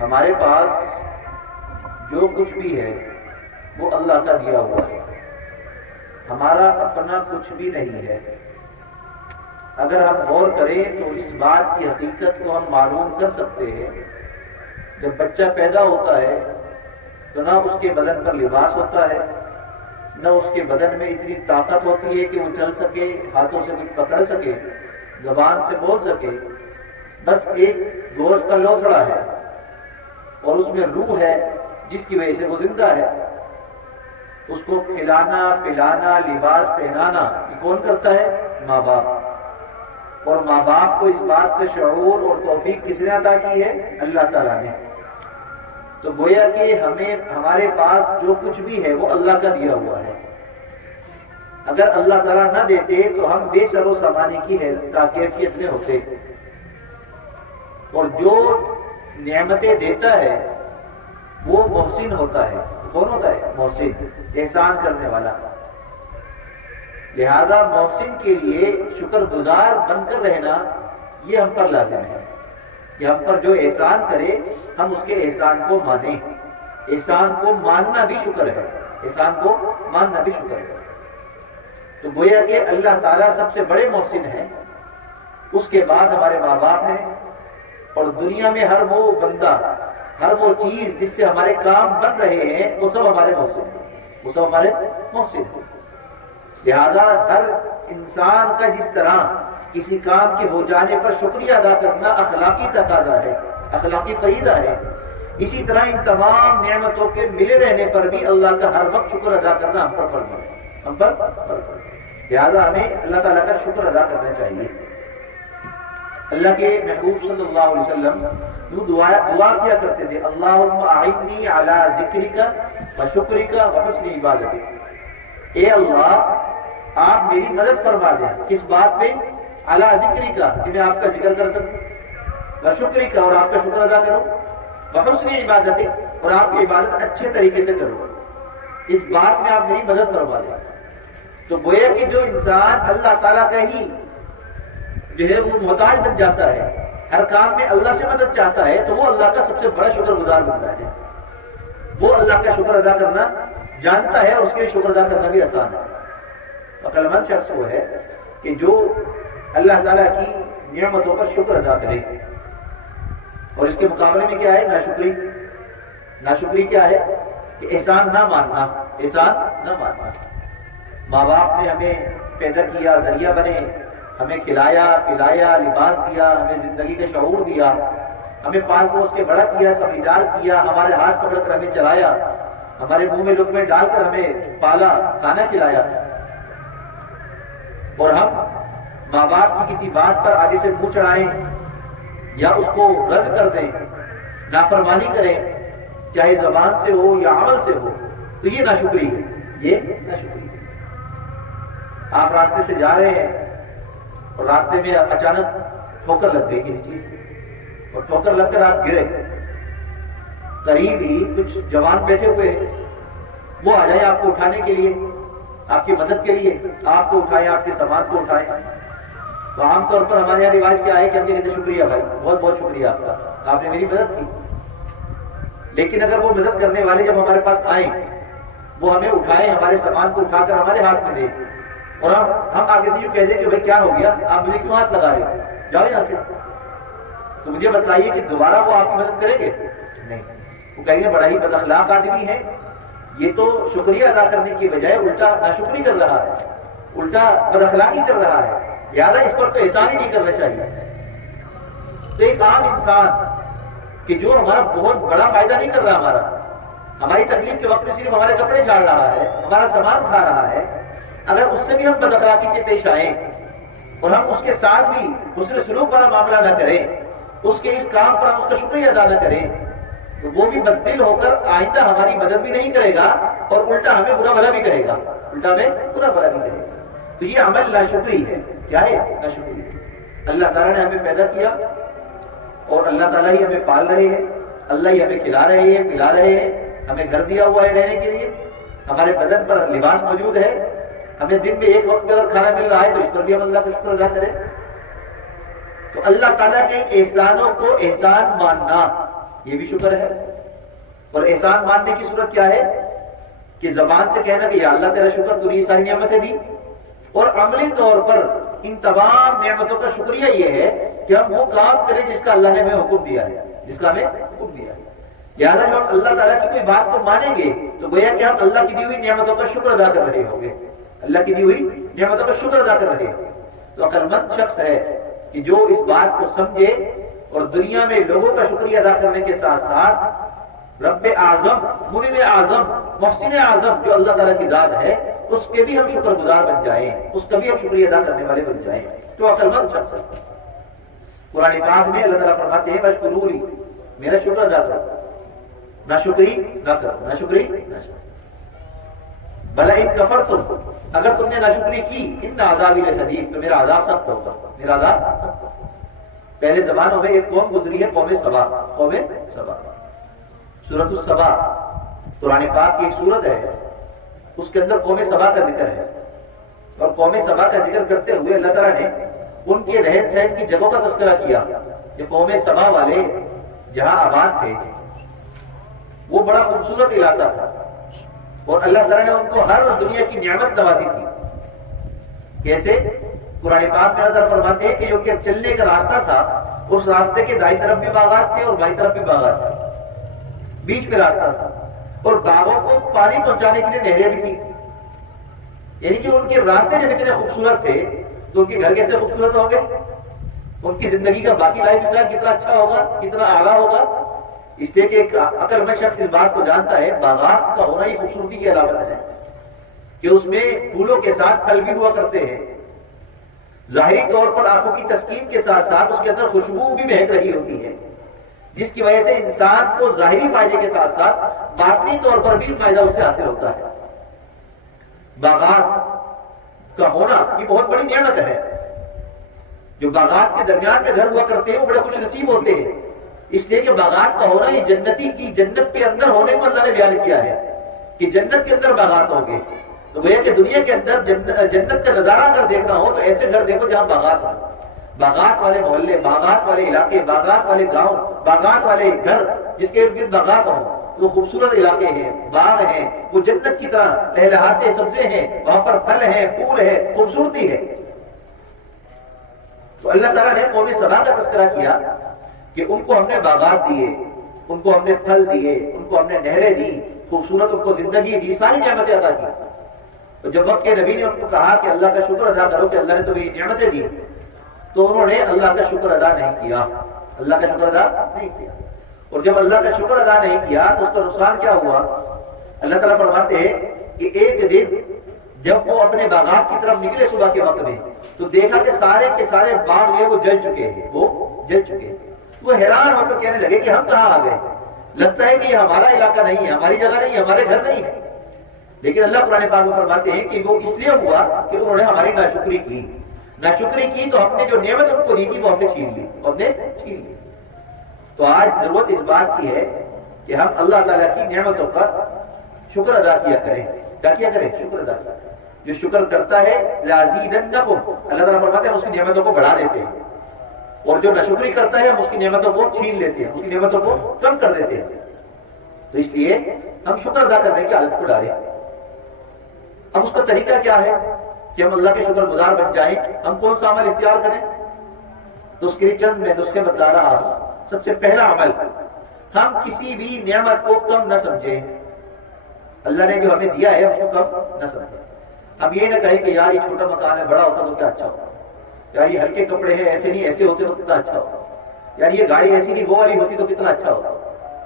ہمارے پاس جو کچھ بھی ہے وہ اللہ کا دیا ہوا ہے، ہمارا اپنا کچھ بھی نہیں ہے۔ اگر ہم غور کریں تو اس بات کی حقیقت کو ہم معلوم کر سکتے ہیں۔ جب بچہ پیدا ہوتا ہے تو نہ اس کے بدن پر لباس ہوتا ہے، نہ اس کے بدن میں اتنی طاقت ہوتی ہے کہ وہ چل سکے، ہاتھوں سے کچھ پکڑ سکے، زبان سے بول سکے۔ بس ایک گوشت کا لوتھڑا ہے اور اس میں روح ہے جس کی وجہ سے وہ زندہ ہے۔ اس کو کھلانا، پلانا، لباس پہنانا یہ کون کرتا ہے؟ ماں باپ۔ اور ماں باپ کو اس بات کا شعور اور توفیق کس نے عطا کی ہے؟ اللہ تعالیٰ نے۔ تو گویا کہ ہمارے پاس جو کچھ بھی ہے وہ اللہ کا دیا ہوا ہے۔ اگر اللہ تعالیٰ نہ دیتے تو ہم بے سر و سامانی کی کیفیت میں ہوتے۔ اور جو نعمتیں دیتا ہے وہ محسن ہوتا ہے۔ کون ہوتا ہے؟ محسن، احسان کرنے والا۔ لہذا محسن کے لیے شکر گزار بن کر رہنا یہ ہم پر لازم ہے کہ ہم پر جو احسان کرے ہم اس کے احسان کو مانیں۔ احسان کو ماننا بھی شکر ہے، احسان کو ماننا بھی شکر ہے۔ تو گویا کہ اللہ تعالیٰ سب سے بڑے محسن ہیں، اس کے بعد ہمارے ماں باپ ہیں، اور دنیا میں ہر وہ بندہ، ہر وہ چیز جس سے ہمارے کام بن رہے ہیں وہ سب ہمارے محسن ہیں، وہ سب ہمارے محسن ہیں۔ لہذا ہر انسان کا جس طرح کسی کام کے ہو جانے پر شکریہ ادا کرنا اخلاقی تقاضا ہے، اخلاقی فریضہ ہے، اسی طرح ان تمام نعمتوں کے ملے رہنے پر بھی اللہ کا ہر وقت شکر ادا کرنا ہم پر فرض ہے، ہم پر فرض ہے۔ لہذا ہمیں اللہ تعالیٰ کا شکر ادا کرنا چاہیے۔ اللہ کے محبوب صلی اللہ علیہ وسلم جو دعا کیا کرتے تھے، اللہم اعنی علی ذکرک و شکرک و حسن عبادتک، اے اللہ آپ میری مدد فرما دیں، کس بات پہ؟ علی ذکرک، کہ میں آپ کا ذکر کر سکوں، و شکرک، اور آپ کا شکر ادا کروں، و حسن عبادتک، اور آپ کی عبادت اچھے طریقے سے کروں، اس بات میں آپ میری مدد فرما دیں۔ تو گویا کہ جو انسان اللہ تعالیٰ کا ہی جو ہے وہ محتاج بن جاتا ہے، ہر کام میں اللہ سے مدد چاہتا ہے، تو وہ اللہ کا سب سے بڑا شکر گزار بنتا ہے۔ وہ اللہ کا شکر ادا کرنا جانتا ہے اور اس کے لیے شکر ادا کرنا بھی آسان ہے۔ عقل مند شخص وہ ہے کہ جو اللہ تعالیٰ کی نعمتوں پر شکر ادا کرے۔ اور اس کے مقابلے میں کیا ہے؟ ناشکری۔ ناشکری کیا ہے؟ کہ احسان نہ ماننا، احسان نہ ماننا۔ ماں باپ نے ہمیں پیدا کیا، ذریعہ بنے، ہمیں کھلایا پلایا، لباس دیا، ہمیں زندگی کا شعور دیا، ہمیں پال پوس کے بڑا کیا، سمجھدار کیا، ہمارے ہاتھ پکڑ کر ہمیں چلایا، ہمارے منہ میں لقمے ڈال کر ہمیں پالا، کھانا کھلایا، اور ہم ماں باپ کی کسی بات پر آگے سے منہ چڑھائیں یا اس کو رد کر دیں، نافرمانی کریں، چاہے زبان سے ہو یا عمل سے ہو، تو یہ ناشکری ہے، یہ ناشکری ہے۔ آپ راستے سے جا رہے ہیں اور راستے میں اچانک ٹھوکر لگ گئی کسی چیز سے، اور ٹھوکر لگ کر آپ گرے، قریب ہی کچھ جوان بیٹھے ہوئے ہیں، وہ آ جائیں آپ کو اٹھانے کے لیے، آپ کی مدد کے لیے، آپ کو اٹھائیں، آپ کے سامان کو اٹھائیں۔ تو عام طور پر ہمارے یہاں رواج کیا ہے کہ ہم یہ کہتے ہیں شکریہ بھائی، بہت بہت شکریہ آپ کا، آپ نے میری مدد کی۔ لیکن اگر وہ مدد کرنے والے جب ہمارے پاس آئیں، وہ ہمیں اٹھائیں، ہمارے سامان کو اٹھا کر ہمارے ہاتھ میں دیں، اور ہم آگے سے یوں کہہ دیں کہ بھائی کیا ہو گیا، آپ مجھے کیوں ہاتھ لگا رہے ہو، جاؤ یہاں سے، تو مجھے بتائیے کہ دوبارہ وہ آپ کی مدد کریں گے؟ نہیں، وہ کہیں گے بڑا ہی بد اخلاق آدمی ہے، یہ تو شکریہ ادا کرنے کی بجائے الٹا ناشکری کر رہا ہے، الٹا بد اخلاقی کر رہا ہے، لہٰذا اس پر تو احسان ہی نہیں کرنا چاہیے۔ تو ایک عام انسان کہ جو ہمارا بہت بڑا فائدہ نہیں کر رہا، ہماری تکلیف کے وقت میں صرف ہمارے کپڑے جھاڑ رہا ہے، ہمارا سامان اٹھا رہا ہے، اگر اس سے بھی ہم بد اخلاقی سے پیش آئیں اور ہم اس کے ساتھ بھی حسن سلوک والا معاملہ نہ کریں، اس کے اس کام پر ہم اس کا شکریہ ادا نہ کریں، تو وہ بھی بددل ہو کر آئندہ ہماری مدد بھی نہیں کرے گا اور الٹا ہمیں برا بھلا بھی کہے گا، الٹا ہمیں برا بھلا بھی کہے گا۔ تو یہ عمل ناشکری ہے۔ کیا ہے؟ ناشکری۔ اللہ تعالیٰ نے ہمیں پیدا کیا اور اللہ تعالیٰ ہی ہمیں پال رہے ہیں، اللہ ہی ہمیں کھلا رہے ہیں، پلا رہے ہیں، ہمیں گھر دیا ہوا ہے رہنے کے لیے، ہمارے بدن پر لباس موجود ہے، ہمیں دن میں ایک وقت پہ اگر کھانا مل رہا ہے تو اس پر بھی ہم اللہ کا شکر ادا کریں۔ تو اللہ تعالیٰ کے احسانوں کو احسان ماننا، یہ بھی شکر ہے۔ اور احسان ماننے کی صورت کیا ہے کہ زبان سے کہنا کہ یا اللہ تیرا شکر، تو نے یہ ساری نعمتیں دی، اور عملی طور پر ان تمام نعمتوں کا شکریہ یہ ہے کہ ہم وہ کام کریں جس کا اللہ نے ہمیں حکم دیا ہے، جس کا ہمیں حکم دیا ہے۔ لہٰذا جب ہم اللہ تعالیٰ کی کوئی بات کو مانیں گے تو گویا کہ ہم اللہ کی دی ہوئی نعمتوں کا شکر ادا کر رہے ہوں گے، اللہ کی دی ہوئی نعمتوں کا شکر ادا کر رہے ہوں گے۔ تو عقل مند شخص ہے کہ جو اس بات کو سمجھے اور دنیا میں لوگوں کا شکریہ ادا کرنے کے ساتھ ساتھ رب اعظم، منعم اعظم، محسن اعظم جو اللہ تعالیٰ کی ذات ہے اس کے بھی ہم شکر گزار بن جائیں، اس کا بھی ہم شکریہ ادا کرنے والے بن جائیں، تو عقل مند شخص ہے۔ قرآن پاک میں اللہ تعالیٰ فرماتے ہیں واشکرولی، میرا شکر ادا کرو، ناشکری نہ کرو، ناشکری نہ کرو۔ بھلا ان کفرتم، اگر تم نے ناشکری کی، ان عذابی لشدید، تو میرا عذاب سخت ہوگا، میرا عذاب سخت ہوگا۔ پہلے زمانوں میں ایک قوم گزری ہے، قوم سبا، قوم سبا۔ سورۃ السبا قرآن پاک کی ایک سورت ہے، اس کے اندر قوم سبا کا ذکر ہے، اور قوم سبا کا ذکر کرتے ہوئے اللہ تعالیٰ نے ان کے رہن سہن کی جگہوں کا تذکرہ کیا کہ قوم سبا والے جہاں آباد تھے وہ بڑا خوبصورت علاقہ تھا، اور اللہ تعالیٰ نے ان کو ہر دنیا کی نعمت نوازی تھی۔ کیسے؟ قرآن پاک میں اللہ تعالیٰ فرماتے ہیں کہ جو کہ چلنے کا راستہ تھا، اس راستے کے دائیں طرف بھی باغات تھے اور بائیں طرف بھی باغات تھے، بیچ میں راستہ تھا، اور باغوں کو پانی پہنچانے کے لیے نہریں بھی تھی۔ یعنی کہ ان کے راستے جب اتنے خوبصورت تھے تو ان کے گھر کیسے خوبصورت ہوں گے، ان کی زندگی کا باقی لائف اسٹائل کتنا اچھا ہوگا، کتنا اعلیٰ ہوگا۔ اس لیے کہ ایک عقل مند شخص اس بات کو جانتا ہے باغات کا ہونا ہی خوبصورتی کی علامت ہے کہ اس میں پھولوں کے ساتھ پھل بھی ہوا کرتے ہیں، ظاہری طور پر آنکھوں کی تسکین کے ساتھ ساتھ اس کے اندر خوشبو بھی مہک رہی ہوتی ہے، جس کی وجہ سے انسان کو ظاہری فائدے کے ساتھ ساتھ باطنی طور پر بھی فائدہ اس سے حاصل ہوتا ہے۔ باغات کا ہونا یہ بہت بڑی نعمت ہے۔ جو باغات کے درمیان میں گھر ہوا کرتے ہیں وہ بڑے خوش نصیب ہوتے ہیں، اس لیے کہ باغات کا ہونا یہ جنتی کی جنت کے اندر ہونے کو اللہ نے بیان کیا ہے کہ جنت کے اندر باغات ہوں گے۔ تو گویا کہ دنیا کے اندر جنت کا نظارہ اگر دیکھنا ہو تو ایسے گھر دیکھو جہاں باغات ہوں، باغات والے محلے، باغات والے علاقے، باغات والے گاؤں، باغات والے گھر جس کے ارد گرد باغات ہوں، وہ خوبصورت علاقے ہیں، باغ ہیں، وہ جنت کی طرح لہلہاتے سبزے ہیں، وہاں پر پھل ہیں، پھول ہے، خوبصورتی ہے۔ تو اللہ تعالیٰ نے قوم سبا کا تذکرہ کیا کہ ان کو ہم نے باغات دیے، ان کو ہم نے پھل دیے، ان کو ہم نے نہریں دی، خوبصورت ان کو زندگی دی، ساری نعمتیں عطا کی۔ تو جب وقت کے نبی نے ان کو کہا کہ اللہ کا شکر ادا کرو کہ اللہ نے تمہیں نعمتیں دی، تو انہوں نے اللہ کا شکر ادا نہیں کیا، اللہ کا شکر ادا نہیں کیا۔ اور جب اللہ کا شکر ادا نہیں کیا تو اس کا نقصان کیا ہوا؟ اللہ تعالیٰ فرماتے ہیں کہ ایک دن جب وہ اپنے باغات کی طرف نکلے صبح کے وقت میں تو دیکھا کہ سارے کے سارے باغ وہ جل چکے ہیں، وہ جل چکے ہیں۔ وہ حیران ہو کر کہنے لگے کہ ہم کہاں آ گئے، لگتا ہے کہ یہ ہمارا علاقہ نہیں ہے، ہماری جگہ نہیں ہے، ہمارے گھر نہیں ہے۔ لیکن اللہ قرآن پاک میں فرماتے ہیں کہ وہ اس لیے ہوا کہ انہوں نے ہماری ناشکری کی، ناشکری کی تو ہم نے جو نعمت ان کو دی تھی وہ ہم نے چھین لی، ہم نے چھین لی۔ تو آج ضرورت اس بات کی ہے کہ ہم اللہ تعالیٰ کی نعمتوں کا شکر ادا کیا کریں۔ کیا کیا کریں؟ شکر ادا کیا کریں۔ جو شکر کرتا ہے لَأَزِيدَنَّكُمْ، اللہ تعالیٰ فرماتے ہیں ہم اس کی نعمتوں کو بڑھا دیتے ہیں، اور جو ناشکری کرتا ہے ہم اس کی نعمتوں کو چھین لیتے ہیں، اس کی نعمتوں کو کم کر دیتے ہیں۔ تو اس لیے ہم شکر ادا کرنے کی عادت کو ڈالیں۔ اب اس کا طریقہ کیا ہے کہ ہم اللہ کے شکر گزار بن جائیں؟ ہم کون سا عمل اختیار کریں؟ تو اس کے لیے چند میں نسخے بتا رہا ہوں۔ سب سے پہلا عمل، ہم کسی بھی نعمت کو کم نہ سمجھیں۔ اللہ نے جو ہمیں دیا ہے اس کو کم نہ سمجھیں۔ ہم یہ نہ کہیں کہ یار یہ چھوٹا مکان ہے، بڑا ہوتا تو کیا اچھا ہوتا، یار یہ ہلکے کپڑے ہیں، ایسے نہیں ایسے ہوتے تو کتنا اچھا ہوتا، یار یہ گاڑی ایسی نہیں وہ والی ہوتی تو کتنا اچھا ہوتا۔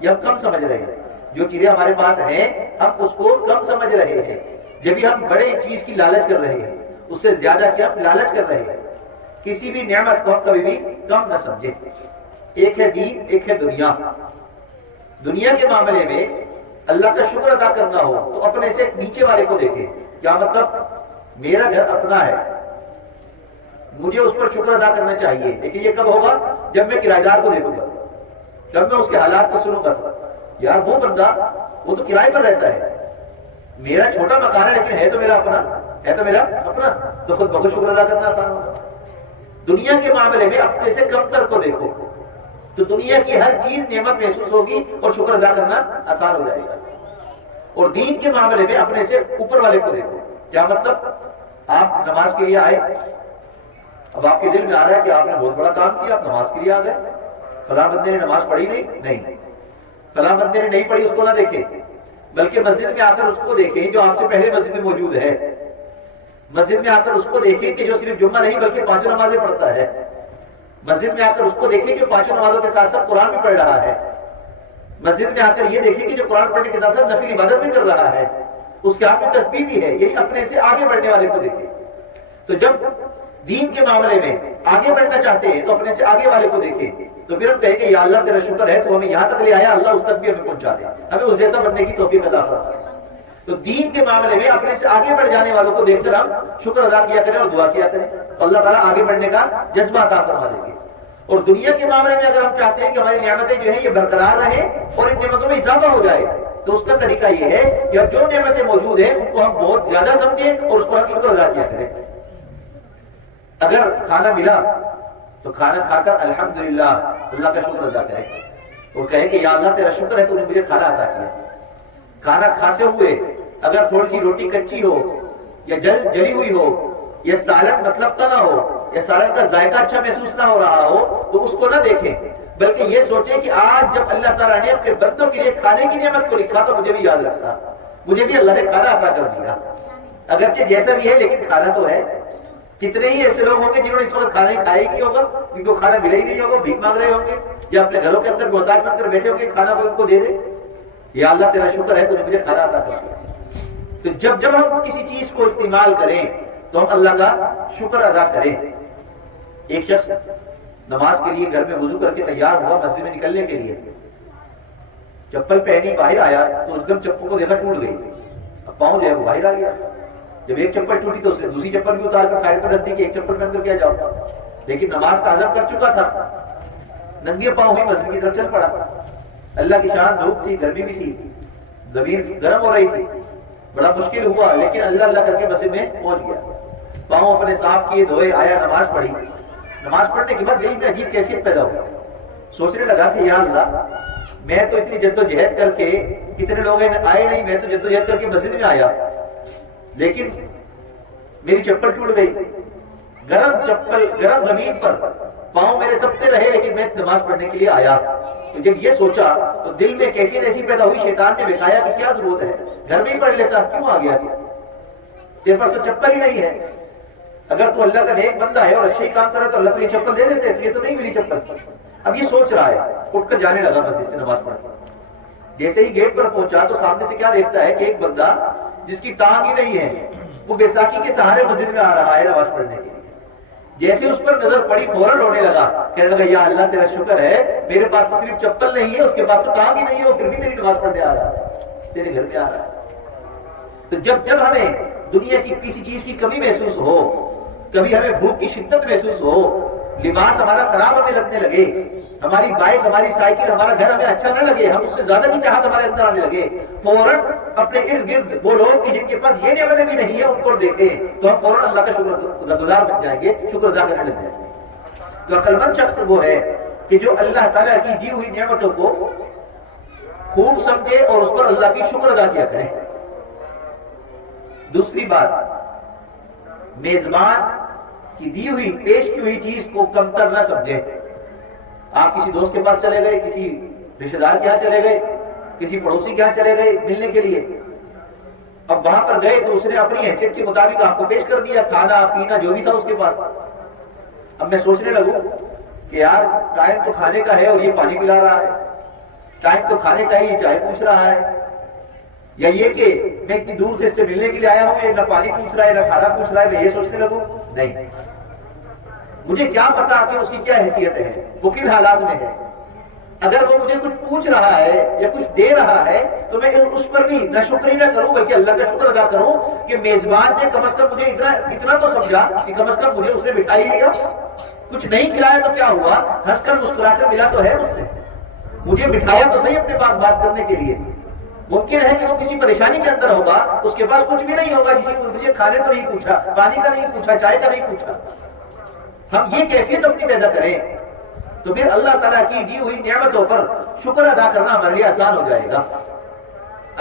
یہ ہم کم سمجھ رہے ہیں۔ جو چیزیں ہمارے پاس ہیں ہم اس کو کم سمجھ رہے ہیں۔ جب بھی ہم بڑے چیز کی لالچ کر رہے ہیں، اس سے زیادہ کی ہم لالچ کر رہے ہیں۔ کسی بھی نعمت کو ہم کبھی بھی کم نہ سمجھیں۔ ایک ہے دین، ایک ہے دنیا۔ دنیا کے معاملے میں اللہ کا شکر ادا کرنا ہو تو اپنے سے نیچے والے کو دیکھیں۔ کیا مطلب؟ میرا گھر اپنا ہے، مجھے اس پر شکر ادا کرنا چاہیے، لیکن یہ کب ہوگا؟ جب میں کرایہ دار کو دیکھوں گا، جب میں اس کے حالات کو سنوں گا۔ یار وہ بندہ وہ تو کرائے پر رہتا ہے، میرا چھوٹا مکان ہے لیکن ہے تو میرا اپنا، ہے تو میرا اپنا، تو خود بخود شکر ادا کرنا آسان ہوگا۔ دنیا کے معاملے میں اپنے سے کم تر کو دیکھو، تو دنیا کی ہر چیز نعمت محسوس ہوگی اور شکر ادا کرنا آسان ہو جائے گا۔ اور دین کے معاملے میں اپنے سے اوپر والے کو دیکھو۔ کیا مطلب؟ آپ نماز کے لیے آئے، اب آپ کے دل میں آ رہا ہے کہ آپ نے بہت بڑا کام کیا، آپ نماز کے لیے آ گئے، فلاں بندے نے نماز پڑھی نہیں، فلاں بندے نے نہیں پڑھی، اس کو نہ دیکھیں، بلکہ مسجد میں آ کر اس کو دیکھیں جو آپ سے پہلے مسجد میں موجود ہے۔ مسجد میں آ کر اس کو دیکھیں کہ جو صرف جمعہ نہیں بلکہ 5 نمازیں پڑھتا ہے۔ مسجد میں آ کر اس کو دیکھیں جو 5 نمازوں کے ساتھ ساتھ قرآن بھی پڑھ رہا ہے۔ مسجد میں آ کر یہ دیکھیں کہ جو قرآن پڑھنے کے ساتھ ساتھ نفل عبادت بھی کر رہا ہے، اس کے ہاتھ میں تسبیح بھی ہے۔ یعنی اپنے سے آگے بڑھنے والے کو دیکھیں۔ تو جب دین کے معاملے میں آگے بڑھنا چاہتے ہیں تو اپنے سے آگے والے کو دیکھیں، تو پھر ہم کہیں کہ یا اللہ تیرا شکر ہے تو ہمیں یہاں تک لے آیا، اللہ اس تک بھی ہمیں پہنچا دے، ہمیں اس جیسا بننے کی توفیق عطا فرما۔ تو دین کے معاملے میں اپنے سے آگے بڑھ جانے والوں کو دیکھ کر ہم شکر ادا کیا کریں اور دعا کیا کریں، تو اللہ تعالیٰ آگے بڑھنے کا جذبہ عطا فرما دیں گے۔ اور دنیا کے معاملے میں اگر ہم چاہتے ہیں کہ ہماری نعمتیں جو ہیں یہ برقرار رہیں اور ان نعمتوں میں اضافہ ہو جائے، تو اس کا طریقہ یہ ہے کہ اب جو نعمتیں موجود ہیں ان کو ہم بہت زیادہ سمجھیں اور اس پر ہم شکر ادا کیا کریں۔ اگر کھانا ملا تو کھانا کھا کر الحمدللہ اللہ کا شکر ادا کریں اور کہیں کہ یا اللہ تیرا شکر ہے تو نے مجھے کھانا عطا کیا۔ کھانا کھاتے ہوئے اگر تھوڑی سی روٹی کچی ہو یا جلی ہوئی ہو یا سالن مطلب کا نہ ہو یا سالن کا ذائقہ اچھا محسوس نہ ہو رہا ہو تو اس کو نہ دیکھیں، بلکہ یہ سوچیں کہ آج جب اللہ تعالیٰ نے اپنے بندوں کے لیے کھانے کی نعمت کو لکھا تو مجھے بھی یاد رکھا، مجھے بھی اللہ نے کھانا عطا کر دیا، اگرچہ جیسا بھی ہے لیکن کھانا تو ہے۔ کتنے ہی ایسے لوگ ہوں گے جنہوں نے اس وقت کھانا ہی کھایا ہی نہیں ہوگا، جن کو کھانا ملا ہی نہیں ہوگا، بھیک مانگ رہے ہوں گے یا اپنے گھروں کے اندر محتاج بن کر بیٹھے ہوں گے، کھانا کوئی ان کو دے دے، یا اللہ تیرا شکر ہے تو نے مجھے کھانا عطا کر دیا۔ تو جب ہم کسی چیز کو استعمال کریں تو ہم اللہ کا شکر ادا کریں۔ ایک شخص نماز کے لیے گھر میں وضو کر کے تیار ہوا مسجد میں نکلنے کے لیے، چپل پہنی باہر آیا تو اس دم چپل کو دیکھا ٹوٹ گئی، اب پاؤں جو ہے وہ باہر آ گیا۔ جب ایک چپل ٹوٹی تو اس نے دوسری چپل بھی اتار کر سائڈ پر رکھ دی کہ ایک چپل پہن کر کیا جاؤ، لیکن نماز کا عزم کر چکا تھا، ننگے پاؤں ہی مسجد کی طرف چل پڑا۔ اللہ کی شان دھوپ تھی، گرمی بھی تھی، زمین گرم ہو رہی تھی، بڑا مشکل ہوا لیکن اللہ اللہ کر کے مسجد میں پہنچ گیا، پاؤں اپنے صاف کیے، دھوئے، آیا، نماز پڑھی۔ نماز پڑھنے کے بعد دل میں عجیب کیفیت پیدا ہوئی، سوچنے لگا کہ یا اللہ میں تو اتنی جدوجہد کر کے، کتنے لوگ آئے نہیں، میں تو جدوجہد کر کے مسجد میں آیا لیکن میری چپل ٹوٹ گئی، گرم زمین پر پاؤں میرے تپتے رہے لیکن میں نماز پڑھنے کے لیے آیا۔ تو جب یہ سوچا تو دل میں کیفیت ایسی پیدا ہوئی، شیطان نے بکھایا کہ کیا ضرورت ہے، گھر میں ہی پڑھ لیتا، کیوں آ گیا تھا، تیرے پاس تو چپل ہی نہیں ہے، اگر تو اللہ کا نیک بندہ ہے اور اچھے ہی کام کرے تو اللہ تو یہ چپل دے دیتے، تو یہ تو نہیں ملی چپل۔ اب یہ سوچ رہا ہے، اٹھ کر جانے لگا مسجد سے نماز پڑھ کر۔ جیسے ہی گیٹ پر پہنچا تو سامنے سے کیا دیکھتا ہے کہ ایک بندہ جس کی ٹانگ ہی نہیں ہے وہ بیساکھی کے سہارے مسجد میں آ رہا ہے نماز پڑھنے کے لیے۔ جیسے اس پر نظر پڑی فوراً رونے لگا، کہنے لگا یا اللہ تیرا شکر ہے، میرے پاس تو صرف چپل نہیں ہے، اس کے پاس تو ٹانگ ہی نہیں ہے، وہ پھر بھی تیری نماز پڑھنے آ رہا ہے، تیرے گھر میں آ رہا ہے۔ تو جب ہمیں دنیا کی کسی چیز کی کمی محسوس ہو، کبھی ہمیں بھوک کی شدت محسوس ہو، لباس ہمارا خراب ہمیں لگنے لگے، ہماری بائک، ہماری سائیکل، ہمارا گھر ہمیں اچھا نہ لگے، ہم اس سے زیادہ کی چاہت ہمارے اندر آنے لگے، فوراً اپنے ارد گرد وہ لوگ جن کے پاس یہ نعمتیں بھی نہیں ہیں ان کو دیکھیں تو ہم فوراً اللہ کا شکر گزار بن جائیں گے، شکر ادا کرنے لگ جائیں گے۔ تو عقل مند شخص وہ ہے کہ جو اللہ تعالیٰ کی دی ہوئی نعمتوں کو خوب سمجھے اور اس پر اللہ کی شکر ادا کیا کرے۔ دوسری بات، میزبان کی دی ہوئی پیش کی ہوئی چیز کو کمتر نہ سمجھیں۔ آپ کسی دوست کے پاس چلے گئے، کسی رشتہ دار کے یہاں چلے گئے، کسی پڑوسی کے یہاں چلے گئے ملنے کے لیے، اب وہاں پر گئے تو اس نے اپنی حیثیت کے مطابق آپ کو پیش کر دیا، کھانا پینا جو بھی تھا اس کے پاس۔ اب میں سوچنے لگوں کہ یار ٹائم تو کھانے کا ہے اور یہ پانی پلا رہا ہے، ٹائم تو کھانے کا ہے یہ چائے پوچھ رہا ہے، یا یہ کہ میں اتنی دور سے اس سے ملنے کے لیے آیا ہوں، یہ نہ پانی پوچھ رہا ہے نہ کھانا پوچھ رہا ہے، میں یہ سوچنے لگوں؟ نہیں، مجھے کیا پتا کہ اس کی کیا حیثیت ہے، وہ کن حالات میں ہے۔ اگر وہ مجھے کچھ پوچھ رہا ہے یا کچھ دے رہا ہے تو میں اس پر بھی نہ شکری نہ کروں بلکہ اللہ کا شکر ادا کروں کہ میزبان نے کم از کم مجھے اتنا تو سمجھا کہ کم از کم مجھے اس نے مٹھائی دیا، کچھ نہیں کھلایا تو کیا ہوا، ہنس کر مسکرا کر ملا تو ہے مجھ سے، مجھے بٹھایا تو صحیح اپنے پاس بات کرنے کے لیے۔ ممکن ہے کہ وہ کسی پریشانی کے اندر ہوگا، اس کے پاس کچھ بھی نہیں ہوگا، مجھے کھانے کو نہیں پوچھا، پانی کا نہیں پوچھا، چائے کا نہیں پوچھا۔ ہم یہ کیفیت اپنی پیدا کریں تو پھر اللہ تعالیٰ کی دی ہوئی نعمتوں پر شکر ادا کرنا ہمارے لیے آسان ہو جائے گا۔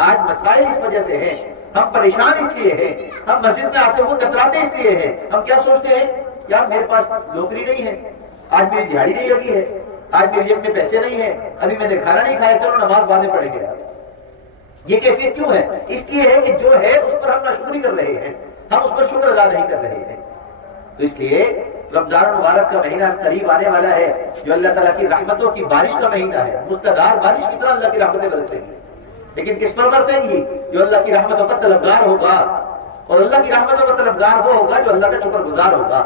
آج مسائل اس وجہ سے ہیں، ہم پریشان اس لیے ہیں، ہم مسجد میں آتے ہوئے کتراتے اس لیے ہیں، ہم کیا سوچتے ہیں، یار میرے پاس نوکری نہیں ہے، آج میری دیہاڑی نہیں لگی ہے، آج میری جیب میں پیسے نہیں ہیں، ابھی میں نے کھانا نہیں کھایا، چلو نماز بعد میں پڑھیں گے۔ یہ کیفیت کیوں ہے؟ اس لیے ہے کہ جو ہے اس پر ہم ناشکری کر رہے ہیں، ہم اس پر شکر ادا نہیں کر رہے ہیں۔ تو اس لیے رمضان المبارک کا مہینہ قریب آنے والا ہے، جو اللہ تعالیٰ کی رحمتوں کی بارش کا مہینہ ہے، مستدار بارش کی طرح اللہ کی رحمتیں برسیں گی، لیکن کس پر برسیں گی؟ جو اللہ کی رحمتوں کا طلبگار ہوگا، اور اللہ کی رحمتوں کا طلبگار وہ ہوگا جو اللہ کا شکر گزار ہوگا۔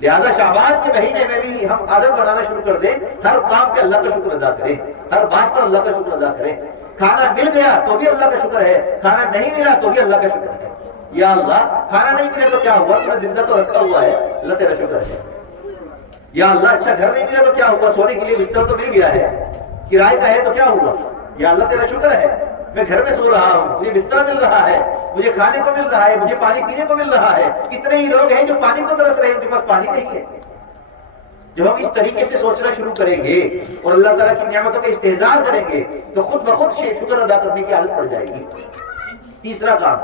لہذا شعبان کے مہینے میں بھی ہم عادت بنانا شروع کر دیں، ہر کام پہ اللہ کا شکر ادا کریں، ہر بات پر اللہ کا شکر ادا کریں۔ کھانا مل گیا تو بھی اللہ کا شکر ہے، کھانا نہیں ملا تو بھی اللہ کا شکر ہے۔ یا اللہ کھانا نہیں ملا تو کیا ہوا، تم نے زندہ تو رکھا ہوا ہے، اللہ تیرا شکر ہے۔ یا اللہ اچھا گھر نہیں ملا تو کیا ہوا، سونے کے لیے بستر تو مل گیا ہے، کرائے کا ہے تو کیا ہوا، یا اللہ تیرا شکر ہے، میں گھر میں سو رہا ہوں، مجھے بستر مل رہا ہے، مجھے کھانے کو مل رہا ہے، مجھے پانی پینے کو مل رہا ہے۔ کتنے ہی لوگ ہیں جو پانی کو ترس رہے ہیں، ان کے پاس پانی نہیں ہے۔ جب ہم اس طریقے سے سوچنا شروع کریں گے اور اللہ تعالیٰ کی نعمتوں کا استحضار کریں گے تو خود بخود شکر ادا کرنے کی عادت پڑ جائے گی۔ تیسرا کام،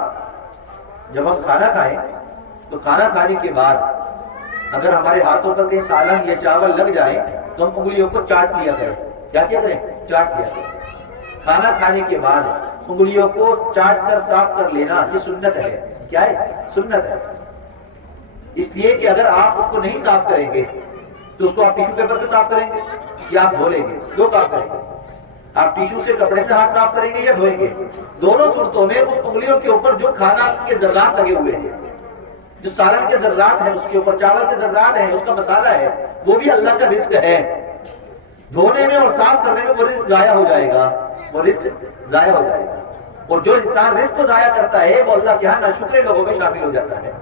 جب ہم کھانا کھائیں تو کھانا کھانے کے بعد اگر ہمارے ہاتھوں پر کہیں سالن یا چاول لگ جائے تو ہم انگلیوں کو چاٹ لیا کریں۔ کیا کیا کریں؟ چاٹ لیا کریں۔ کھانا کھانے کے بعد انگلیوں کو چاٹ کر صاف کر لینا، یہ سنت ہے۔ کیا ہے؟ سنت ہے۔ اس لیے کہ اگر آپ اس کو نہیں صاف کریں گے تو اس کو آپ ٹیشو پیپر سے صاف کریں گے یا آپ دھو لیں گے، دو کام کریں گے۔ آپ ٹیشو سے کپڑے سے ہاتھ صاف کریں گے یا دھوئیں گے، دونوں صورتوں میں اس انگلیوں کے اوپر جو کھانا کے ذرات لگے ہوئے ہیں، جو سالن کے ذرات ہیں اس کے اوپر، چاول کے ذرات ہیں، اس کا مسالہ ہے، وہ بھی اللہ کا رزق ہے۔ دھونے میں اور صاف کرنے میں وہ رزق ضائع ہو جائے گا، وہ رزق ضائع ہو جائے گا۔ اور جو انسان رزق کو ضائع کرتا ہے وہ اللہ کے ہاں ناشکرے لوگوں میں شامل ہو جاتا ہے۔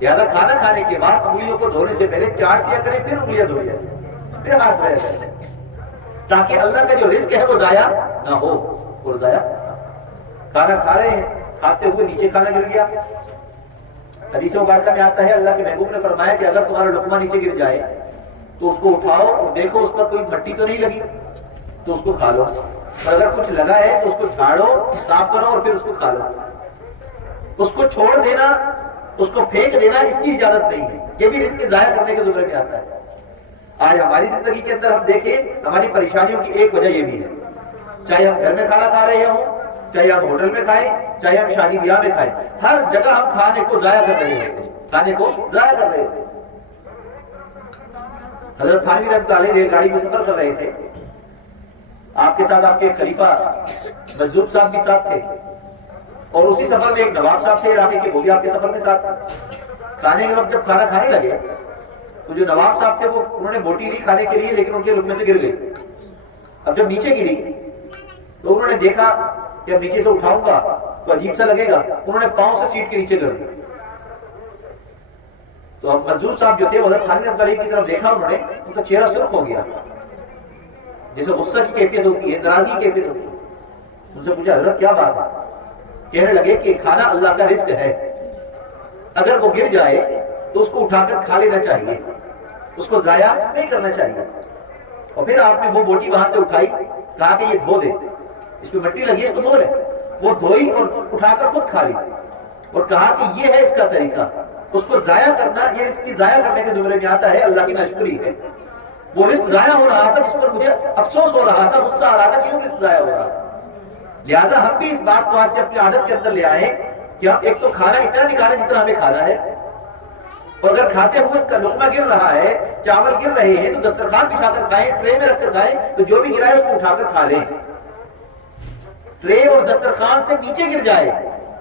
لہٰذا کھانا کھانے کے بعد انگلیوں کو دھونے سے پہلے چاٹ لیا کریں، پھر انگلیاں دھو لیا کریں، پھر ہاتھ دھویا کریں، تاکہ اللہ کا جو رزق ہے وہ ضائع نہ ہو، اور ضائع کھانا کھا رہے ہیں، کھاتے ہوئے نیچے کھانا گر گیا۔ حدیث مبارکہ میں آتا ہے اللہ کے محبوب نے فرمایا کہ اگر تمہارا لقمہ نیچے گر جائے تو اس کو اٹھاؤ اور دیکھو اس پر کوئی مٹی تو نہیں لگی تو اس کو کھا لو، اور اگر کچھ لگا ہے تو اس کو جھاڑو، صاف کرو اور پھر اس کو کھا لو۔ اس کو چھوڑ دینا، اس کو پھینک دینا، اس کی اجازت نہیں ہے، یہ بھی رزق ضائع کرنے کے زمرے میں آتا ہے۔ آج ہماری زندگی کے اندر ہم دیکھیں، ہماری پریشانیوں کی ایک وجہ یہ بھی ہے، چاہے ہم گھر میں کھانا کھا رہے ہوں، چاہے ہم ہوٹل میں کھائیں، چاہے ہم شادی بیاہ میں کھائیں، ہر جگہ ہم کھانے کو ضائع کر رہے ہوتے ہیں، کھانے کو ضائع کر رہے ہوتے ہیں۔ حضرت تھانوی رحمۃ اللہ علیہ ریل گاڑی میں سفر کر رہے تھے، آپ کے ساتھ آپ کے خلیفہ مجذوب صاحب بھی ساتھ تھے، اور اسی سفر میں ایک نواب صاحب تھے علاقے کے، وہ بھی آپ کے سفر میں ساتھ تھے۔ کھانے کے وقت جب کھانا کھانے لگے تو جو نواب صاحب تھے وہ انہوں نے بوٹی لی کھانے کے لیے، لیکن ان کے لقمے سے گر گئی۔ اب جب نیچے گری تو انہوں نے دیکھا کہ اب نیچے سے اٹھاؤں گا تو عجیب سا لگے گا، انہوں نے پاؤں سے سیٹ کے نیچے کر دی۔ تو اب منظور صاحب جو تھے حضرت تھانوی رحمۃ اللہ علیہ کی طرف دیکھا انہوں نے، ان کا چہرہ سرخ ہو گیا، جیسے غصہ کی کیفیت ہوتی ہے، ناراضگی کی کیفیت ہوتی ہے۔ ان سے پوچھا حضرت کیا بات ہے؟ کہنے لگے کہ کھانا اللہ کا رزق ہے، اگر وہ گر جائے تو اس کو اٹھا کر کھا لینا چاہیے، اس کو ضائع نہیں کرنا چاہیے۔ اور پھر آپ نے وہ بوٹی وہاں سے اٹھائی، کہا کہ یہ دھو دے، اس پہ مٹی لگی ہے اس کو دھو لے۔ وہ دھوئی اور اٹھا کر خود کھا لی، اور کہا کہ یہ ہے اس کا طریقہ، اس کو ضائع کرنا یہ رزق کی ضائع کرنے کے زمرے میں آتا ہے، اللہ کی ناشکری ہے۔ وہ رزق ضائع ہو رہا تھا جس پر مجھے افسوس ہو رہا تھا، غصہ آ رہا تھا، کیوں رزق ضائع ہو رہا تھا۔ لہذا ہم بھی اس بات کو آج سے اپنی عادت کے اندر لے آئیں کہ ہم ایک تو کھانا اتنا نہیں کھانا جتنا ہمیں کھانا ہے، اور اگر کھاتے ہوئے لقمہ گر رہا ہے، چاول گر رہے ہیں تو دسترخوان بچھا کر کھائیں، ٹرے میں رکھ کر کھائیں، تو جو بھی گرائے اس کو اٹھا کر کھا لیں۔ ٹرے اور دسترخوان سے نیچے گر جائے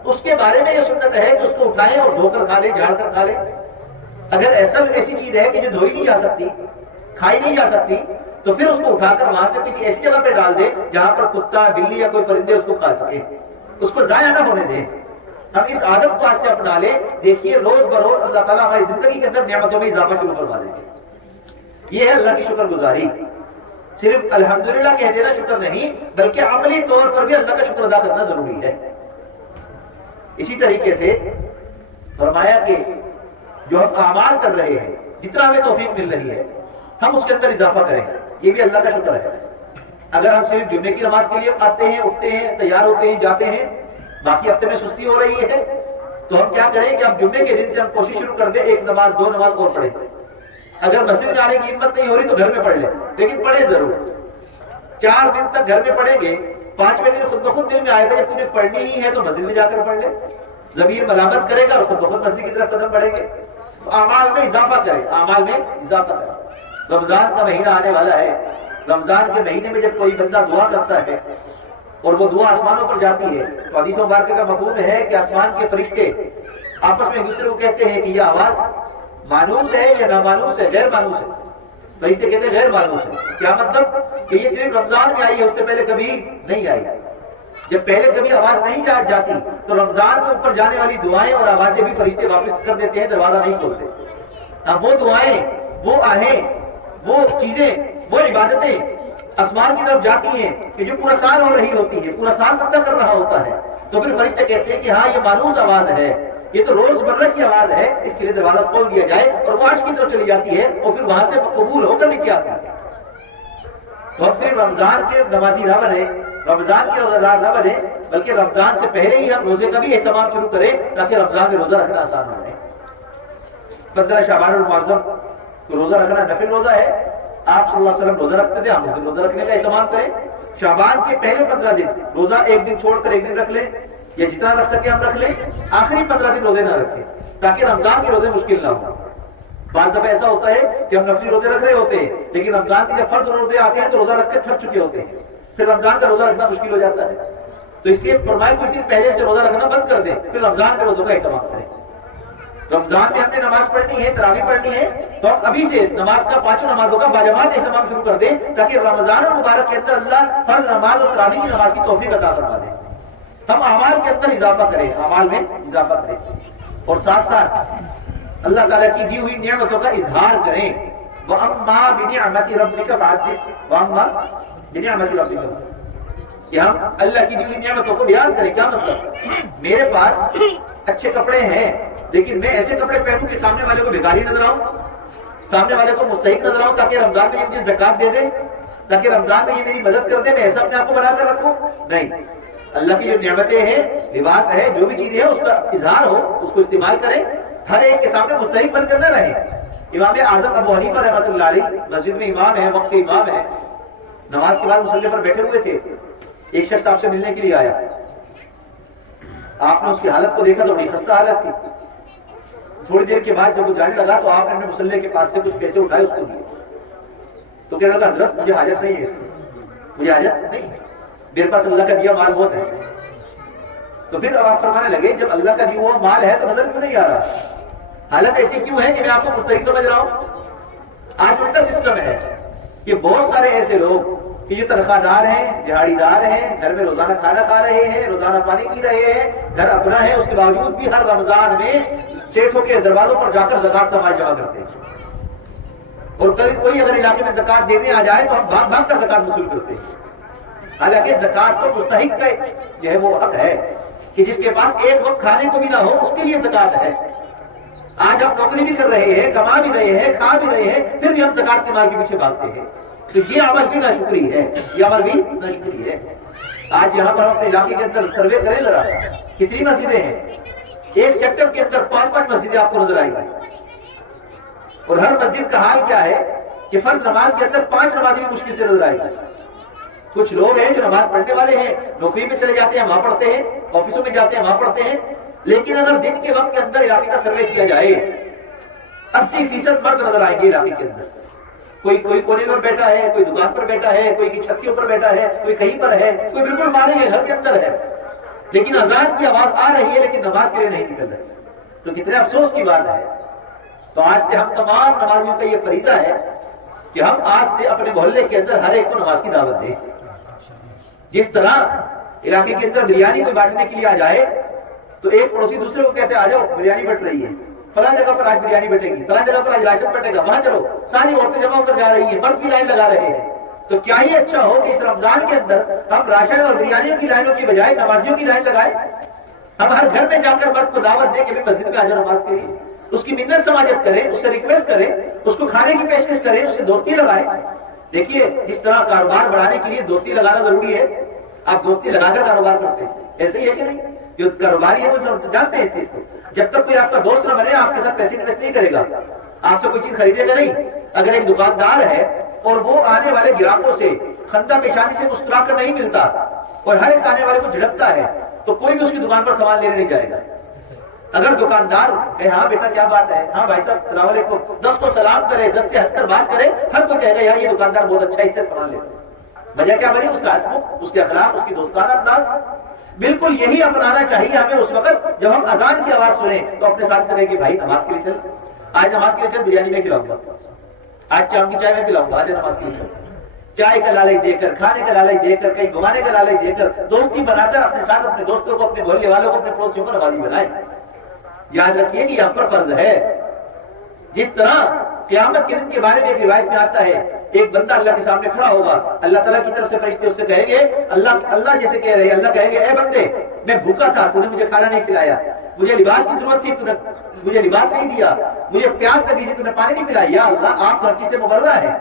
اس کے بارے میں یہ سنت ہے کہ اس کو اٹھائیں اور دھو کر کھا لیں، جھاڑ کر کھا لیں۔ اگر ایسی چیز ہے کہ جو دھوئی نہیں جا سکتی، کھائی نہیں جا سکتی، تو پھر اس کو اٹھا کر وہاں سے کسی ایسی جگہ پہ ڈال دیں جہاں پر کتا، بلی یا کوئی پرندے اس کو کھا سکے، اس کو ضائع نہ ہونے دیں۔ ہم اس عادت کو آج سے اپنا لیں، دیکھیے روز بروز اللہ تعالیٰ ہماری زندگی کے اندر نعمتوں میں اضافہ شروع کروا دیں گے۔ یہ ہے اللہ کی شکر گزاری، صرف الحمدللہ کہہ دینا شکر نہیں، بلکہ عملی طور پر بھی اللہ کا شکر ادا کرنا ضروری ہے۔ اسی طریقے سے فرمایا کہ جو ہم اعمال کر رہے ہیں، جتنا ہمیں توفیق مل رہی ہے، ہم اس کے اندر اضافہ کریں، یہ بھی اللہ کا شکر ہے۔ اگر ہم صرف جمعے کی نماز کے لیے آتے ہیں، اٹھتے ہیں، تیار ہوتے ہیں، جاتے ہیں، باقی ہفتے میں سستی ہو رہی ہے، تو ہم کیا کریں کہ ہم جمعے کے دن سے ہم کوشش شروع کر دیں ایک نماز 2 نماز اور پڑھیں۔ اگر مسجد میں آنے کی ہمت نہیں ہو رہی تو گھر میں پڑھ لیں، لیکن پڑھیں ضرور۔ 4 دن تک گھر میں پڑھیں گے، 5ویں دن خود بخود دل میں آئے گا جب تمہیں پڑھنی ہی ہے تو مسجد میں جا کر پڑھ لے۔ ضمیر ملامت کرے گا اور خود بخود مسجد کی طرف قدم بڑھیں گے۔ تو اعمال میں اضافہ کریں، اعمال میں اضافہ کریں۔ رمضان کا مہینہ آنے والا ہے، رمضان کے مہینے میں جب کوئی بندہ دعا کرتا ہے اور وہ دعا آسمانوں پر جاتی ہے تو حدیث مبارکہ کا مفہوم ہے کہ آسمان کے فرشتے آپس میں ایک دوسرے کو کہتے ہیں کہ یہ آواز مانوس ہے یا نامانوس ہے، غیر مانوس ہے۔ فرشتے کہتے ہیں غیر مانوس ہے، کیا مطلب کہ یہ صرف رمضان میں آئی ہے، اس سے پہلے کبھی نہیں آئی۔ جب پہلے کبھی آواز نہیں جاتی تو رمضان میں اوپر جانے والی دعائیں اور آوازیں بھی فرشتے واپس کر دیتے ہیں، دروازہ نہیں کھولتے۔ اب وہ دعائیں، وہ آہیں، وہ چیزیں، وہ عبادتیں آسمان کی طرف جاتی ہیں کہ جو پورا سال ہو رہی ہوتی ہے، پورا سال بندہ کر رہا ہوتا ہے، تو پھر فرشتے کہتے ہیں کہ ہاں یہ مانوس آواز ہے، یہ تو روز مرہ کی آواز ہے، اس کے لیے دروازہ کھول دیا جائے، اور وہ عرش کی طرف چلی جاتی ہے اور پھر وہاں سے قبول ہو کر نیچے آتی ہے۔ تو ہم صرف رمضان کے نمازی نہ بنے، رمضان کے روزہ دار نہ بنے، بلکہ رمضان سے پہلے ہی ہم روزے کا بھی اہتمام شروع کریں تاکہ رمضان میں روزہ رکھنا آسان ہو جائے۔ 15 شعبان المعظم تو روزہ رکھنا نفل روزہ ہے، آپ صلی اللہ علیہ وسلم روزہ رکھتے تھے، ہم اس دن روزہ رکھنے کا اہتمام کریں۔ شعبان کے پہلے 15 دن روزہ ایک دن چھوڑ کر ایک دن رکھ لیں، یا جتنا رکھ سکے ہم رکھ لیں، آخری 15 دن روزے نہ رکھیں تاکہ رمضان کے روزے مشکل نہ ہوں۔ بعض دفعہ ایسا ہوتا ہے کہ ہم نفلی روزے رکھ رہے ہوتے ہیں لیکن رمضان کے جب فرض روزے آتے ہیں تو روزہ رکھ کے تھک چکے ہوتے ہیں، پھر رمضان کا روزہ رکھنا مشکل ہو جاتا ہے۔ تو اس لیے فرمایا کچھ دن پہلے سے روزہ رکھنا بند کر دیں، پھر رمضان کے روزوں کا اہتمام کریں۔ رمضان میں ہم نے نماز پڑھنی ہے، تراویح پڑھنی ہے، تو ہم ابھی سے نماز کا 5 نمازوں کا باجماعت اہتمام شروع کر دیں تاکہ رمضان المبارک کے اندر اللہ فرض نماز اور تراویح کی نماز کی توفیق عطا فرما دے۔ ہم اعمال کے اندر اضافہ کریں، اعمال میں اضافہ کریں، اور ساتھ ساتھ اللہ تعالیٰ کی دی ہوئی نعمتوں کا اظہار کریں۔ وَأَمَّا بِنِعْمَةِ رَبِّكَ فَحَدِّثْ، وَأَمَّا بِنِعْمَةِ رَبِّكَ، کہ ہم اللہ کی دی ہوئی نعمتوں کو بیان کریں۔ کیا مطلب؟ میرے پاس اچھے کپڑے ہیں لیکن میں ایسے کپڑے پہنوں کہ سامنے والے کو بھکاری نظر آؤں، سامنے والے کو مستحق نظر آؤں، تاکہ رمضان میں یہ مجھے زکات دے دے، تاکہ رمضان میں یہ میری مدد کر دے، میں ایسا اپنے آپ کو بنا کر رکھوں؟ نہیں، اللہ کی جو نعمتیں ہیں، لباس ہے، جو بھی چیزیں ہیں، اس کا اظہار ہو، اس کو استعمال کریں، ہر ایک کے سامنے مستحق بن کر نہ رہیں۔ امام اعظم ابو حنیفہ رحمۃ اللہ علیہ مسجد میں امام ہے، وقت امام ہے، نماز کے بعد مصلی پر بیٹھے ہوئے تھے، ایک شخص آپ سے ملنے کے لیے آیا، آپ نے اس کی حالت کو دیکھا تو بڑی خستہ حالت تھی۔ تھوڑی دیر کے بعد جب وہ جانے لگا تو آپ نے اپنے مصلی کے پاس سے کچھ پیسے اٹھائے، اس کو دیے، تو کہنے لگا حضرت مجھے حاجت نہیں ہے اس کی، مجھے حاجت نہیں ہے، میرے پاس اللہ کا دیا مال بہت ہے۔ تو پھر آپ فرمانے لگے جب اللہ کا دیا ہوا مال ہے تو نظر کیوں نہیں آ رہا؟ حالت ایسی کیوں ہے کہ میں آپ کو مستحق سمجھ رہا ہوں؟ آج الٹا سسٹم ہے کہ بہت سارے ایسے لوگ کہ جو تنخواہ دار ہیں، دہاڑی دار ہیں، گھر میں روزانہ کھانا کھا رہے ہیں، روزانہ پانی پی رہے ہیں، گھر اپنا ہے، اس کے باوجود بھی ہر رمضان میں سیٹھوں کے دروازوں پر جا کر زکات کا مال جمع کرتے ہیں، اور کبھی کوئی اگر علاقے میں زکات دینے آ جائے تو ہم بھاگ بھاگ کر زکات وصول کرتے ہیں، حالانکہ زکات تو مستحق کا جو ہے وہ حق ہے کہ جس کے پاس ایک وقت کھانے کو بھی نہ ہو اس کے لیے زکات ہے۔ آج ہم نوکری بھی کر رہے ہیں، کما بھی رہے ہیں، کھا بھی رہے ہیں، پھر بھی ہم زکات کے مال کے پیچھے بھاگتے ہیں، تو یہ عمل بھی ناشکری ہے، یہ عمل بھی ناشکری ہے۔ آج یہاں پر ہم اپنے علاقے کے اندر سروے کریں ذرا، کتنی مسجدیں ہیں؟ ایک سیکٹر کے اندر 5 مسجدیں آپ کو نظر آئیں گی، اور ہر مسجد کا حال کیا ہے کہ فرض نماز کے اندر 5 نمازیں بھی مشکل سے نظر آئیں گی۔ کچھ لوگ ہیں جو نماز پڑھنے والے ہیں، نوکری پہ چلے جاتے ہیں وہاں پڑھتے ہیں، آفسوں میں جاتے ہیں وہاں پڑھتے ہیں، لیکن اگر دن کے وقت کے اندر علاقے کا سروے کیا جائے 80% مرد نظر آئیں گے علاقے کے اندر، کوئی کونے پر بیٹھا ہے، کوئی دکان پر بیٹھا ہے، کوئی کی چھت کے اوپر بیٹھا ہے، کوئی کہیں پر ہے، کوئی بالکل فارغ ہے، گھر کے اندر ہے، لیکن اذان کی آواز آ رہی ہے لیکن نماز کے لیے نہیں نکل رہی، تو کتنے افسوس کی بات ہے۔ تو آج سے ہم تمام نمازیوں کا یہ فریضہ ہے کہ ہم آج سے اپنے محلے کے اندر ہر ایک کو نماز کی دعوت دیں۔ جس طرح علاقے کے اندر بریانی کوئی بانٹنے کے لیے آ جائے تو ایک پڑوسی دوسرے کو کہتے ہیں آ جاؤ بریانی بٹ رہی ہے، فلاں جگہ پر آج بریانی بٹے گی، فلاں جگہ پر آج راشن بٹے گا، وہاں چلو، ساری عورتیں جمع ہو کر جا رہی ہیں، مرد بھی لائن لگا رہے ہیں۔ تو کیا ہی اچھا ہو کہ اس رمضان کے اندر ہم راشن اور بریانیوں کی لائنوں کی بجائے نمازیوں کی لائن لگائیں، ہم ہر گھر میں جا کر مرد کو دعوت دیں کہ بھی مسجد میں آ جاؤ نماز کے لیے۔ اس کی منت سماجت کریں، اس سے ریکویسٹ کریں، اس کو کھانے کی پیشکش کریں، اس سے دوستی لگائیں۔ دیکھیے اس طرح کاروبار بڑھانے کے لیے دوستی لگانا ضروری ہے۔ آپ دوستی لگا کر کاروبار کرتے ہیں، ایسے ہی ہے کہ نہیں؟ جو کاروباری ہے وہ جانتے ہیں اس چیز کو، جب تک کوئی آپ کا دوست نہ بنے آپ کے ساتھ پیسے انویسٹ نہیں کرے گا، آپ سے کوئی چیز خریدے گا نہیں۔ اگر ایک دکاندار ہے اور وہ آنے والے گراہکوں سے خندہ پیشانی سے مسکرا کر نہیں ملتا اور ہر ایک آنے والے کو جھڑکتا ہے تو کوئی بھی اس کی دکان پر سامان لینے نہیں جائے گا۔ اگر دکاندار ہاں بیٹا کیا بات ہے، ہاں بھائی صاحب السلام علیکم، 10 کو سلام کرے، 10 سے ہنس کر بات کرے، ہر کوئی کہے گا یار یہ دکاندار بہت اچھا ہے، اس سے سامان لے۔ وجہ کیا بنی؟ اس کا حسب، اس کے اخلاق، اس کی دوستانہ انداز۔ بالکل یہی اپنانا چاہیے ہمیں اس وقت جب ہم اذان کی آواز سنیں تو اپنے ساتھ سے کہیں کہ بھائی نماز کے لیے چل، آج نماز کے لیے چل، بریانی میں کھلاؤں گا، آج شام کی چائے میں پلاؤں گا، آج نماز کے لیے چل۔ چائے کا لالچ دے کر، کھانے کا لالچ دے کر، کہیں گھمانے کا لالچ دے کر، دوستی بنا کر اپنے ساتھ اپنے دوستوں کو، اپنے محلے والوں کو، اپنے پڑوسیوں کو نمازی بنائیں۔ یاد رکھیے کہ یہاں پر فرض ہے۔ جس طرح قیامت کے دن کے بارے میں ایک روایت میں آتا ہے، ایک بندہ اللہ کے سامنے کھڑا ہوگا، اللہ تعالیٰ کی طرف سے فرشتے اس سے کہیں گے، اللہ جیسے کہہ رہے ہیں، اللہ کہیں گے اے بندے میں بھوکا تھا، تو نے مجھے کھانا نہیں کھلایا، مجھے لباس کی ضرورت تھی، تو نے مجھے لباس نہیں دیا، مجھے پیاس لگی تھی، تو نے پانی نہیں پلایا۔ یا اللہ آپ تو ہر چیز سے مبرہ ہے،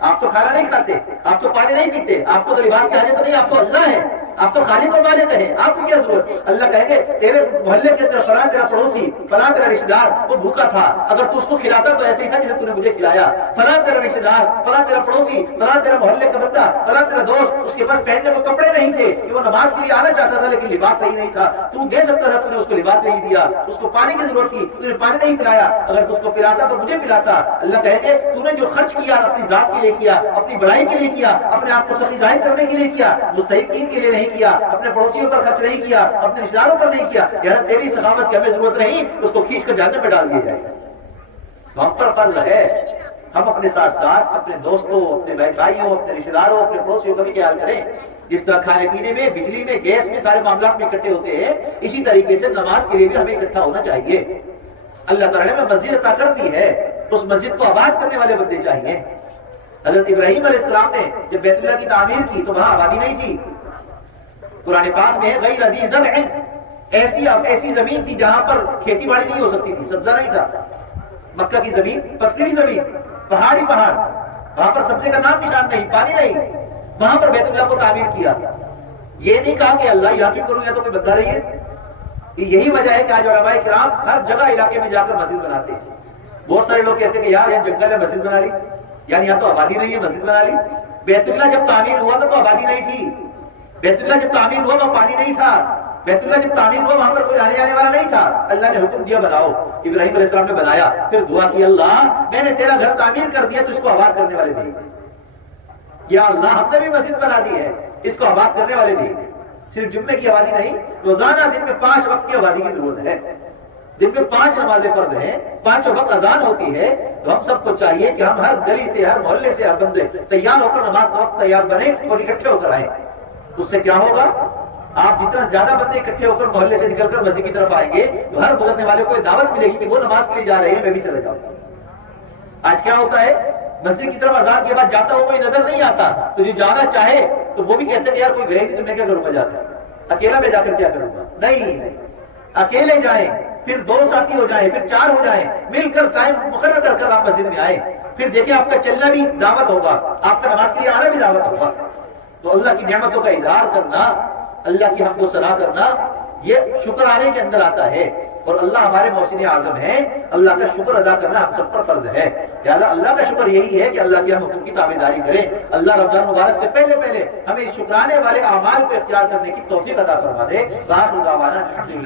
آپ تو کھانا نہیں کھاتے، آپ تو پانی نہیں پیتے، آپ کو تو لباس کی حاجت نہیں، آپ تو اللہ ہے، آپ تو خالق و مالک ہیں، آپ کو کیا ضرورت؟ اللہ کہیں گے تیرے محلے کے اندر فلاں تیرا پڑوسی، فلاں تیرا رشتہ دار وہ بھوکا تھا، اگر تو اس کو کھلاتا تو ایسے ہی تھا جیسے تو نے مجھے کھلایا۔ فلاں تیرا رشتہ دار، فلاں تیرا پڑوسی، فلاں تیرا محلے کا بندہ، فلاں تیرا دوست، اس کے پاس پہننے کو کپڑے نہیں تھے کہ وہ نماز کے لیے آنا چاہتا تھا لیکن لباس صحیح نہیں تھا، تو دے سکتا تھا، تو نے اس کو لباس نہیں دیا، اس کو پانی کی ضرورت تھی، تو نے پانی نہیں پلایا، اگر تو اس کو پلاتا تو مجھے پلاتا۔ اللہ کہیں گے تو نے جو خرچ کیا اپنی ذات کے لیے کیا، اپنی بڑائی کے لیے کیا، اپنے آپ کو سخی ظاہر کرنے کے لیے کیا، مستحقین کے لیے نہیں کیا، اپنے پڑوسیوں پر خرچ نہیں کیا، اپنے رشتہ داروں پر نہیں کیا، یار تیری سخاوت کی ہمیں ضرورت نہیں، اس کو کھینچ کر جہنم میں ڈال دیا جائے گا۔ ہم پر فرض ہے ہم اپنے ساتھ ساتھ اپنے دوستوں، اپنے بھائیوں، اپنے رشتہ داروں، اپنے پڑوسیوں کا بھی خیال کریں۔ جس طرح کھانے پینے میں، بجلی میں، گیس میں، سارے معاملات میں اکٹھے ہوتے ہیں، اسی طریقے سے نماز کے لیے بھی ہمیں اکٹھا ہونا چاہیے۔ اللہ تعالیٰ نے ہمیں مسجد عطا کر دی ہے، اس مسجد کو آباد کرنے والے بندے چاہیے۔ حضرت ابراہیم علیہ السلام نے جب بیت اللہ کی تعمیر کی تو وہاں آبادی نہیں تھی۔ قرآن پاک میں غیر ذی زرع، ایسی زمین تھی جہاں پر کھیتی باڑی نہیں ہو سکتی تھی، سبزہ نہیں تھا۔ مکہ کی زمین پتھریلی زمین، پہاڑی پہاڑ، وہاں پر سبزے کا نام نشان نہیں، پانی نہیں، وہاں پر بیت اللہ کو تعمیر کیا۔ یہ نہیں کہا کہ اللہ یہاں کیوں کروں، یا تو کوئی بندہ نہیں ہے۔ یہی وجہ ہے کہ آج علماء کرام ہر جگہ علاقے میں جا کر مسجد بناتے ہیں۔ بہت سارے لوگ کہتے ہیں کہ یار یہ جنگل ہے مسجد بنا لی، یعنی یہاں تو آبادی نہیں ہے مسجد بنا لی۔ بیت اللہ جب تعمیر ہوا تھا تو آبادی نہیں تھی، بیت اللہ جب تعمیر ہوا وہاں پانی نہیں تھا، بیت اللہ جب تعمیر ہوا وہاں پر کوئی آنے والا نہیں تھا، اللہ نے حکم دیا بناؤ، ابراہیم علیہ السلام نے بنایا، پھر دعا کی اللہ میں نے تیرا گھر تعمیر کر دیا تو اس کو آباد کرنے والے بھیج دے۔ یا اللہ ہم نے بھی مسجد بنا دی ہے، اس کو آباد کرنے والے بھیج دے۔ صرف جمعے کی آبادی نہیں، روزانہ دن میں 5 وقت کی آبادی کی ضرورت ہے۔ دن میں 5 نمازیں فرض ہیں، 5 وقت اذان ہوتی ہے، تو ہم سب کو چاہیے کہ ہم ہر گلی سے، ہر محلے سے، ہر بندے تیار ہو کر نماز کا وقت تیار بنے اور اکٹھے ہو کر آئیں۔ اس سے کیا ہوگا؟ آپ جتنا زیادہ بندے اکٹھے ہو کر محلے سے نکل کر مسجد کی طرف آئیں گے تو ہر گزرنے والے کو دعوت ملے گی کہ وہ نماز کے لیے جا رہے ہیں، میں بھی چلے جاؤں گا۔ آج کیا ہوتا ہے، مسجد کی طرف اذان کے بعد جاتا ہو کوئی نظر نہیں آتا، تو جو جانا چاہے تو وہ بھی کہتے ہیں کہ یار کوئی گئے نہیں تو میں کیا کروں گا، جاتا اکیلا میں جا کر کیا کروں گا۔ نہیں، اکیلے جائیں، پھر 2 ساتھی ہو جائیں، پھر 4 ہو جائیں، مل کر ٹائم مقرر کر کر آپ مسجد میں آئیں، پھر دیکھیں آپ کا چلنا بھی دعوت ہوگا، آپ کا نماز کے لیے آنا بھی دعوت ہوگا۔ تو اللہ کی نعمتوں کا اظہار کرنا، اللہ کی حمد و ثنا کرنا، یہ شکر آنے کے اندر آتا ہے، اور اللہ ہمارے محسن اعظم ہیں، اللہ کا شکر ادا کرنا ہم سب پر فرض ہے۔ لہٰذا اللہ کا شکر یہی ہے کہ اللہ کی ہم حکم کی تابعداری کریں۔ اللہ رمضان مبارک سے پہلے ہمیں اس شکرانے والے اعمال کو اختیار کرنے کی توفیق عطا فرما دے۔ وآخر دعوانا الحمدللہ۔